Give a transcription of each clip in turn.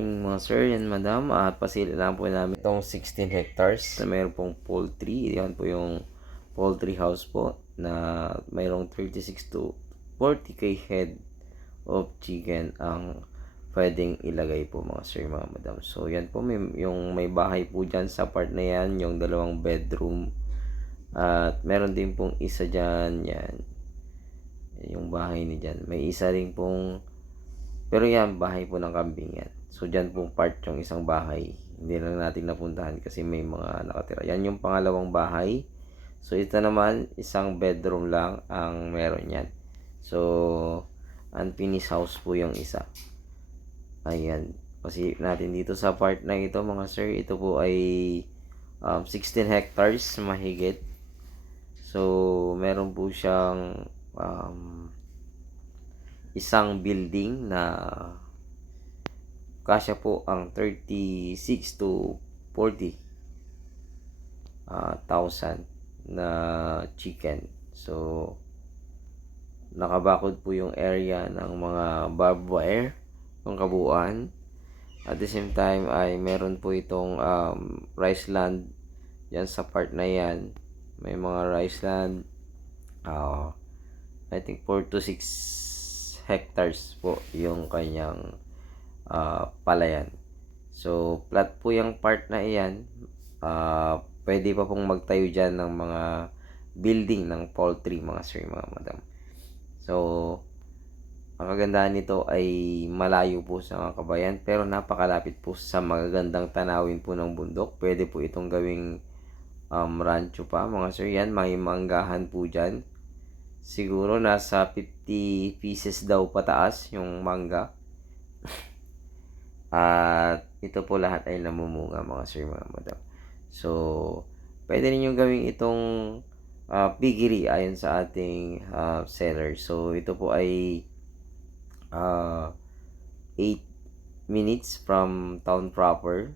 morning mga sir and madam. At pasili lang po namin itong 16 hectares na mayroon pong poultry. Yan po yung poultry house po na mayroong 36 to 40k head of chicken ang pwedeng ilagay po mga sir, mga madam. So yan po, may bahay po dyan sa part na yan, yung dalawang bedroom. At meron din pong isa dyan, yan. Yung bahay ni dyan. May isa rin pong, pero yan, bahay po ng kambing yan. So dyan pong part yung isang bahay. Hindi lang natin napuntahan kasi may mga nakatira. Yan yung pangalawang bahay. So ito naman, isang bedroom lang ang meron yan. So, unfinished house po yung isa. Ayan. Kasi natin dito sa part na ito mga sir, ito po ay 16 hectares mahigit. So, meron po siyang isang building na kasya po ang 36 to 40 thousand na chicken. So, nakabakod po yung area ng mga barbed wire, yung kabuuan. At the same time ay meron po itong rice land yan sa part na yan. May mga rice land, I think 4 to 6 hectares po yung kanyang palayan. So, flat po yung part na iyan. Pwede pa pong magtayo dyan ng mga building ng poultry, mga sir, mga madam. So, ang kagandahan nito ay malayo po sa mga kabayan, pero napakalapit po sa magagandang tanawin po ng bundok. Pwede po itong gawing rancho pa, mga sir. Yan, may manggahan po dyan. Siguro nasa 50 pieces daw pataas yung mangga. At ito po lahat ay namumunga, mga sir, mga madam. So, pwede ninyong gawing itong piggery ayon sa ating seller. So, ito po ay 8 minutes from town proper.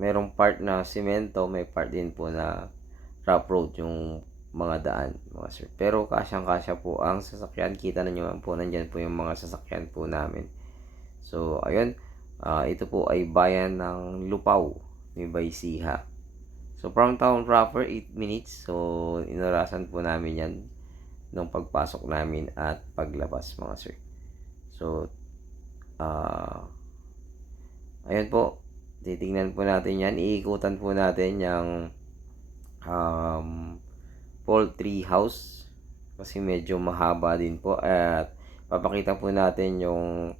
Merong part na simento, may part din po na rough road yung mga daan, mga sir. Pero kasyang-kasya po ang sasakyan. Kita na nyo po, nandyan po yung mga sasakyan po namin. So, ayun. Ito po ay bayan ng Lupaw, Nueva Ecija. So, from town proper, 8 minutes. So, inorasan po namin yan nung pagpasok namin at paglabas, mga sir. So, ayun po. Titingnan po natin yan. Iikutan po natin yung poultry house kasi medyo mahaba din po, at papakita po natin yung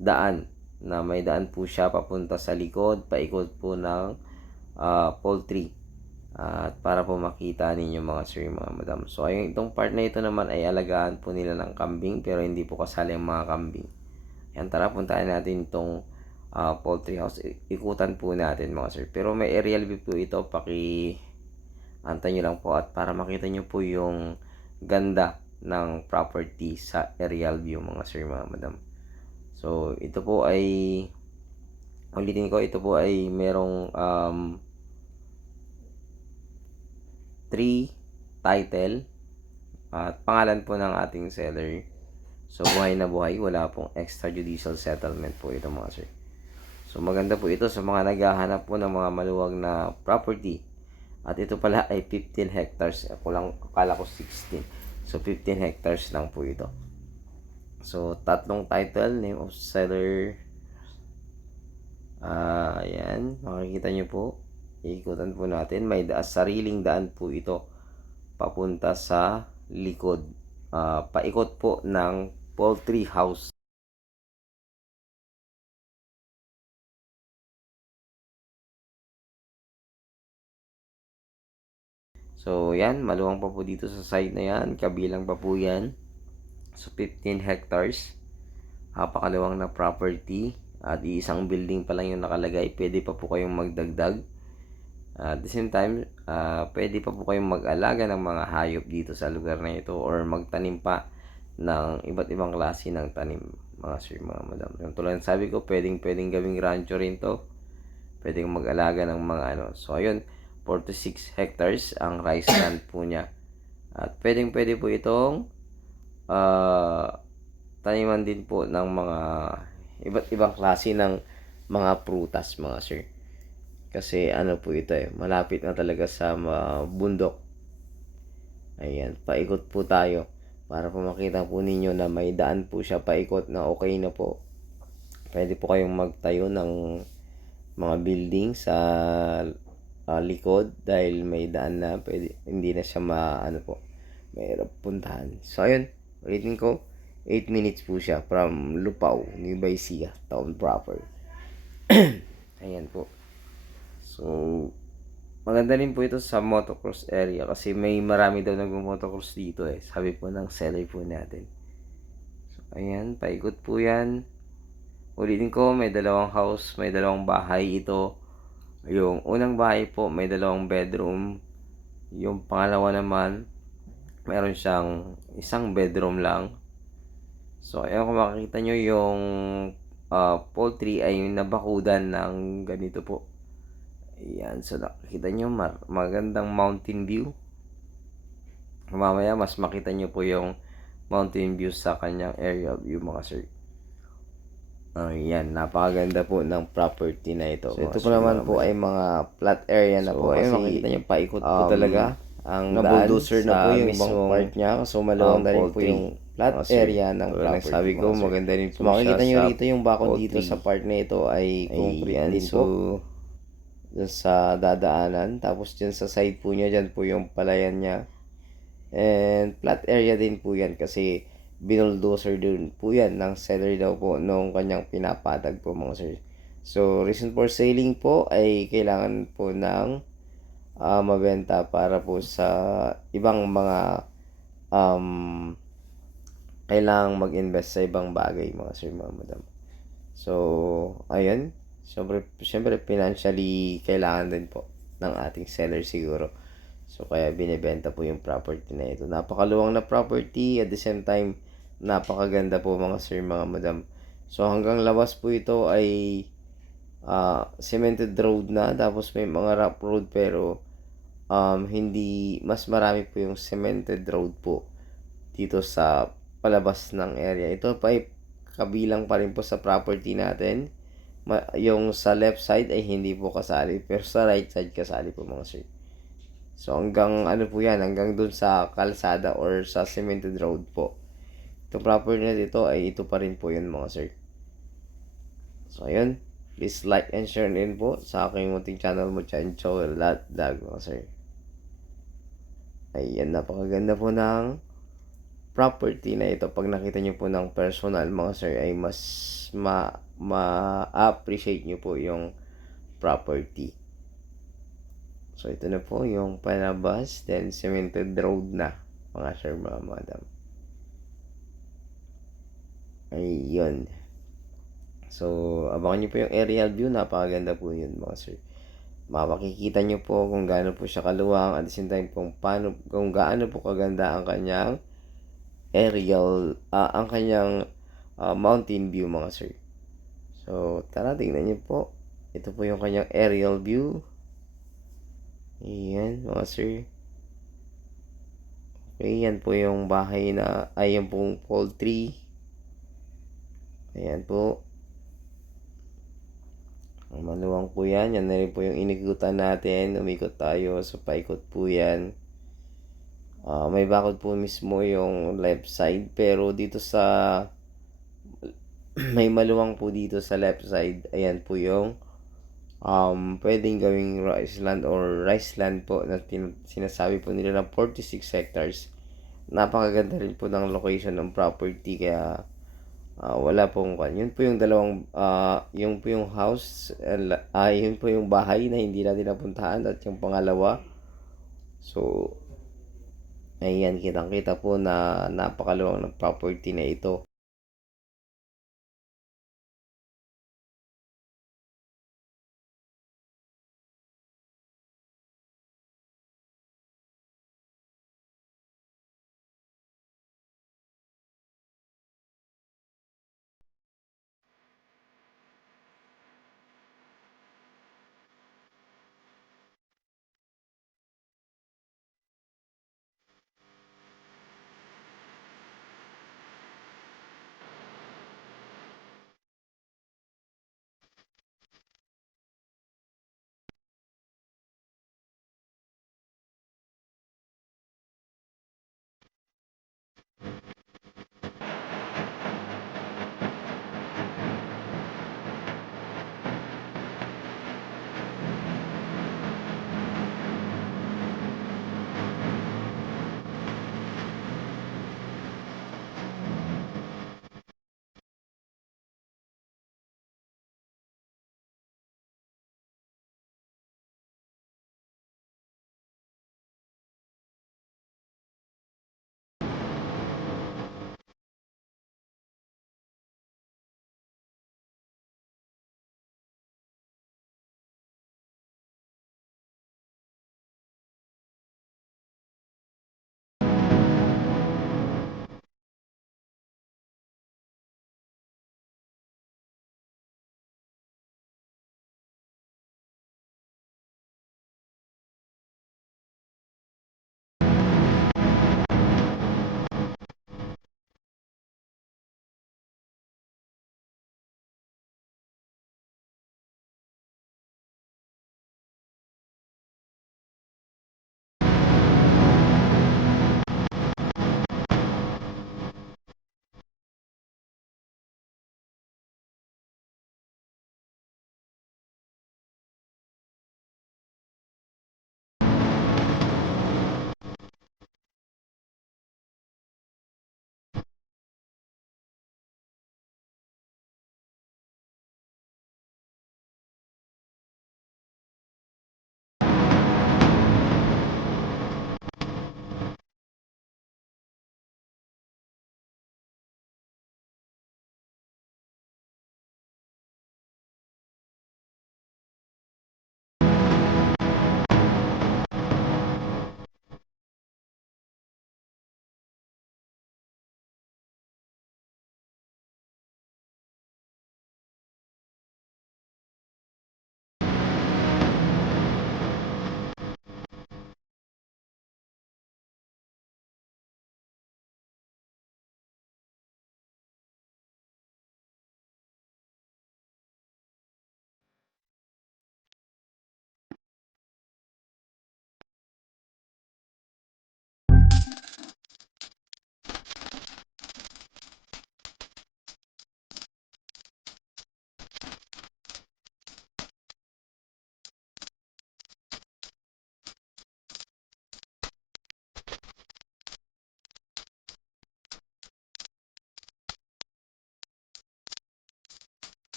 daan na may daan po siya papunta sa likod, paikot po ng poultry, at para po makita ninyo, mga sir, mga madam. So ayun, itong part na ito naman ay alagaan po nila ng kambing, pero hindi po kasali ang mga kambing. Yan, tara puntahan natin itong poultry house. Ikutan po natin, mga sir, pero may aerial view po ito. Antay nyo lang po at para makita nyo po yung ganda ng property sa aerial view, mga sir, mga madam. So ito po ay, ulitin ko, ito po ay merong 3 title at pangalan po ng ating seller. So buhay na buhay, wala pong extrajudicial settlement po ito, mga sir. So maganda po ito sa mga naghahanap po ng mga maluwag na property. At ito pala ay 15 hectares. Akala ko 16. So 15 hectares lang po ito. So tatlong title, name of seller. Ayan, makikita nyo po. Iikutan po natin. May sariling daan po ito papunta sa likod. Paikot po ng poultry house. So, yan, maluwang pa po dito sa side na yan. Kabilang pa po yan. So, 15 hectares. Napakaluwang na property. At isang building pa lang yung nakalagay. Pwede pa po kayong magdagdag. At the same time, pwede pa po kayong mag-alaga ng mga hayop dito sa lugar na ito. Or magtanim pa ng iba't ibang klase ng tanim, mga sir, mga madam. Yung tulad ng sabi ko, pwedeng gawing rancho rin to. Pwedeng mag-alaga ng mga ano. So, ayun. 4 to 6 hectares ang rice land po niya. At pwede po itong taniman din po ng mga iba't ibang klase ng mga prutas mga sir. Kasi ano po ito malapit na talaga sa bundok. Ayan, paikot po tayo para po makita po ninyo na may daan po siya paikot na okay na po. Pwede po kayong magtayo ng mga building sa likod dahil may daan na pwede, hindi na siya mahirap puntahan. So ayun, ulitin ko, 8 minutes po siya from Lupao, Nueva Ecija, town proper. Ayan po. So, maganda rin po ito sa motocross area kasi may marami daw nag-motocross dito sabi po ng seller po natin. So, ayan, paikot po yan. Ulitin ko, may dalawang house, may dalawang bahay ito. Yung unang bahay po, may dalawang bedroom. Yung pangalawa naman, meron siyang isang bedroom lang. So, ayan kung makikita nyo yung poultry ay nabakudan ng ganito po. Ayan, so nakikita nyo magandang mountain view. Mamaya mas makita nyo po yung mountain view sa kanyang area view mga sir. Ayan, napakaganda po ng property na ito. So, ito po naman po ay mga flat area na po. Ayun, makikita nyo, paikot po talaga ang bulldozer na po yung ibang part niya. So, malawang na rin po yung flat area ng property. Sabi ko, maganda rin po siya. Makikita nyo rito yung bakod dito sa part na ito ay concrete din po. Dun sa dadaanan. Tapos dyan sa side po niya, dyan po yung palayan niya. And flat area din po yan kasi binuldozer din po yan ng seller daw po nung kanyang pinapadag po mga sir. So reason for selling po ay kailangan po ng mabenta para po sa ibang mga kailangang mag-invest sa ibang bagay mga sir, mga madam. So ayun, syempre financially kailangan din po ng ating seller siguro. So kaya binebenta po yung property na ito. Napakaluwang na property, at the same time napakaganda po mga sir, mga madam. So hanggang labas po ito ay cemented road na, tapos may mga rough road pero hindi, mas marami po yung cemented road po dito sa palabas ng area. Ito pa ay kabilang pa rin po sa property natin. Yung sa left side ay hindi po kasali, pero sa right side kasali po mga sir. So hanggang ano po yan, hanggang dun sa kalsada or sa cemented road po. Itong property na dito ay ito pa rin po yun mga sir. So ayun, please like and share din po sa aking munting channel mo, Chancho Lat Dag mga sir. Ayan, napakaganda po ng property na ito. Pag nakita nyo po ng personal mga sir ay mas ma-appreciate nyo po yung property. So ito na po yung palabas, then cemented road na mga sir, mga madam. Ayun. So abangan nyo po yung aerial view, napakaganda po yun mga sir. Makikita nyo po kung gaano po siya kaluwang, at the same time kung gaano po kaganda ang kanyang aerial, ang kanyang mountain view mga sir. So tara, tingnan nyo po. Ito po yung kanyang aerial view. Ayan mga sir. Okay, yan po yung bahay na, ay yan pong poultry. Ayan po. Maluwang po yan. Yan na rin po yung inikutan natin. Umikot tayo. So paikot po yan. May bakod po mismo yung left side. Pero dito sa may maluwang po dito sa left side. Ayan po yung pwedeng gawing rice land or rice land po na sinasabi po nila ng 46 hectares. Napakaganda rin po ng location ng property, kaya wala pong yun po yung dalawang yung po yung house, yun po yung bahay na hindi natin napuntahan, at yung pangalawa. So ayan, kitang kita po na napakaluwang ng property na ito.